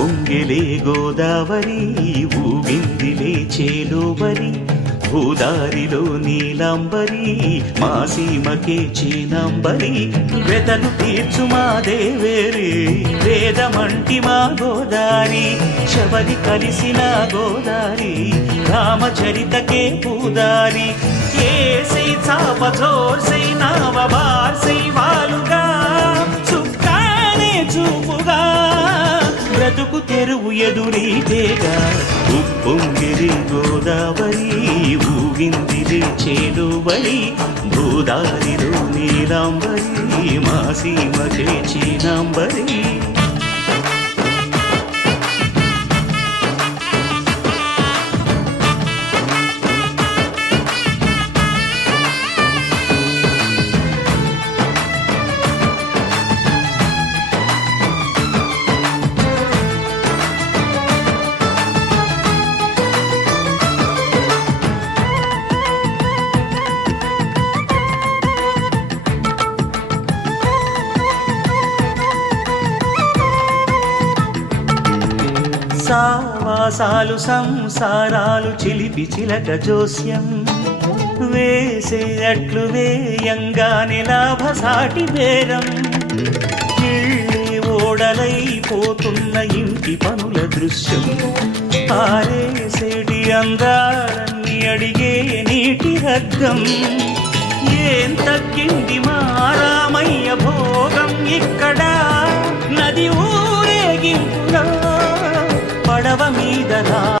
ఉప్పొంగిలే గోదావరి ఊగిందిలే చేలోబరి భూదారిలో నీలాంబరి మా సీమకే చీనాంబరి. వెతను తీర్చు మా దేవేరి వేదమంటి మా గోదారి శబరి కలిసిన గోదారి రామచరితకే పూదారి. ఏ సీ చాప జోర్సై తెరువు ఎదురీతేగా ఉప్పొంగిరి గోదావరి ఊగిందిరి చేలువరి భూదారిలో నీలాంబరి మా సీమకే చీనాంబరి సావాసాలు సంసారాలు చిలిపి చిలక జోస్యం. వేసే అట్లు వేయంగానే లాభసాటి బేరం. ఓడలైపోతున్న ఇంటి పనుల దృశ్యం. ఆరేసేటి అందాలన్నీ అడిగే నీటి హద్దం ఏం తగ్గింది మారామయ్య భోగం? ఇక్కడ పడవ మీదరా